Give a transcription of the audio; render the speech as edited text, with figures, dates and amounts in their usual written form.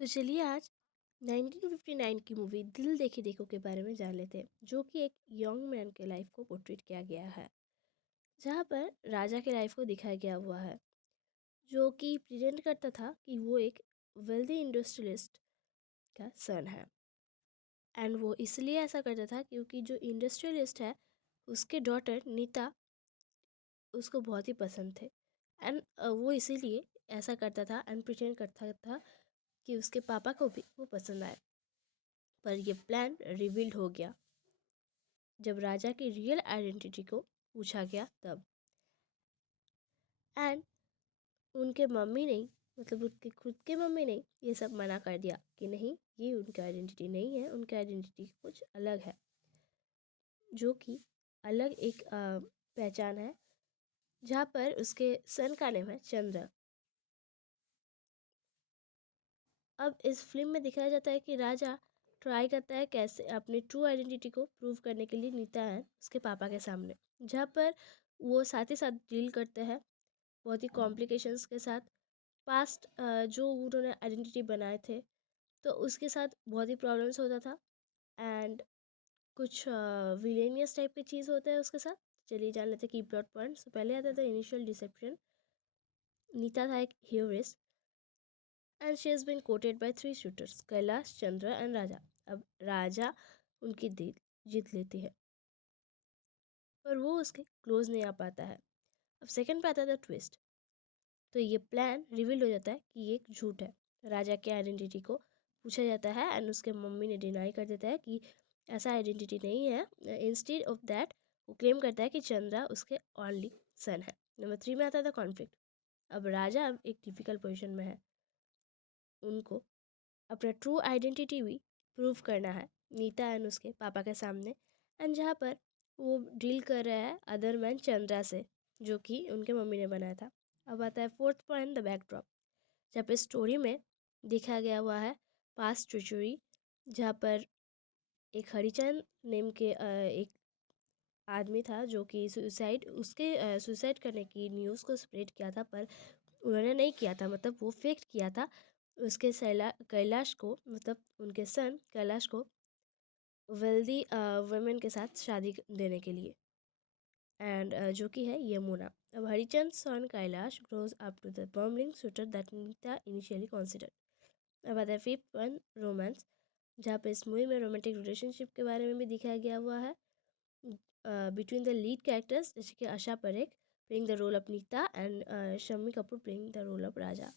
तो चलिए आज 1959 की मूवी दिल देखी देखो के बारे में जान लेते हैं, जो कि एक यंग मैन के लाइफ को पोर्ट्रेट किया गया है, जहाँ पर राजा के लाइफ को दिखाया गया हुआ है, जो कि प्रेजेंट करता था कि वो एक वेल्दी इंडस्ट्रियलिस्ट का सन है। एंड वो इसलिए ऐसा करता था क्योंकि जो इंडस्ट्रियलिस्ट है उसके डॉटर नीता उसको बहुत ही पसंद थे। एंड वो इसीलिए ऐसा करता था एंड प्रिटेंड करता था कि उसके पापा को भी वो पसंद आए। पर यह प्लान रिवील्ड हो गया जब राजा की रियल आइडेंटिटी को पूछा गया तब। एंड उनके मम्मी ने, मतलब उनके खुद के मम्मी ने ये सब मना कर दिया कि नहीं, ये उनकी आइडेंटिटी नहीं है, उनकी आइडेंटिटी कुछ अलग है, जो कि अलग एक पहचान है, जहाँ पर उसके सन का नेम है चंद्र। अब इस फिल्म में दिखाया जाता है कि राजा ट्राई करता है कैसे अपनी ट्रू आइडेंटिटी को प्रूव करने के लिए नीता है उसके पापा के सामने, जहाँ पर वो साथ ही साथ डील करते हैं बहुत ही कॉम्प्लिकेशंस के साथ। पास्ट जो उन्होंने आइडेंटिटी बनाए थे तो उसके साथ बहुत ही प्रॉब्लम्स होता था। एंड कुछ विलेनियस टाइप की चीज़ होता है उसके साथ। चलिए जान लेते हैं कि प्लॉट पॉइंट्स। पहले आता था इनिशियल डिसेप्शन। नीता था एक heroes and she has been coated by 3 shooters, Kailash, Chandra and Raja. अब राजा उनकी दिल जीत लेती है पर वो उसके क्लोज नहीं आ पाता है। अब सेकंड पे आता था ट्विस्ट। तो ये प्लान रिवील हो जाता है कि ये एक झूठ है। राजा के आइडेंटिटी को पूछा जाता है एंड उसके मम्मी ने डिनाई कर देता है कि ऐसा आइडेंटिटी नहीं है। इंस्टेड ऑफ दैट वो क्लेम करता है कि चंद्रा उसके ओनली सन है। नंबर 3 में आता था कॉन्फ्लिक्ट। अब राजा अब एक डिफिकल्ट पोजिशन में है, उनको अपना ट्रू आइडेंटिटी भी प्रूव करना है नीता एंड उसके पापा के सामने। एंड जहाँ पर वो डील कर रहा है अदर मैन चंद्रा से, जो कि उनके मम्मी ने बनाया था। अब आता है फोर्थ पॉइंट, द बैकड्रॉप। जहाँ पर स्टोरी में दिखाया गया हुआ है पास्ट ट्रेजरी, जहाँ पर एक हरिचंद नेम के एक आदमी था जो कि सुसाइड करने की न्यूज़ को स्प्रेड किया था, पर उन्होंने नहीं किया था, मतलब वो फेक किया था उसके कैलाश को, मतलब उनके सन कैलाश को वेल्दी वुमेन के साथ शादी देने के लिए। एंड जो कि है यमुना। अब Harichand son Kailash grows up to the बर्मलिंग shooter that Nita initially consider. अब आता है फिफ्थ वन, रोमांस, जहाँ पे इस मूवी में रोमांटिक रिलेशनशिप के बारे में भी दिखाया गया हुआ है बिटवीन द लीड कैरेक्टर्स, जैसे कि Asha Parekh playing the role of Nita and Shammi Kapoor playing the role of Raja.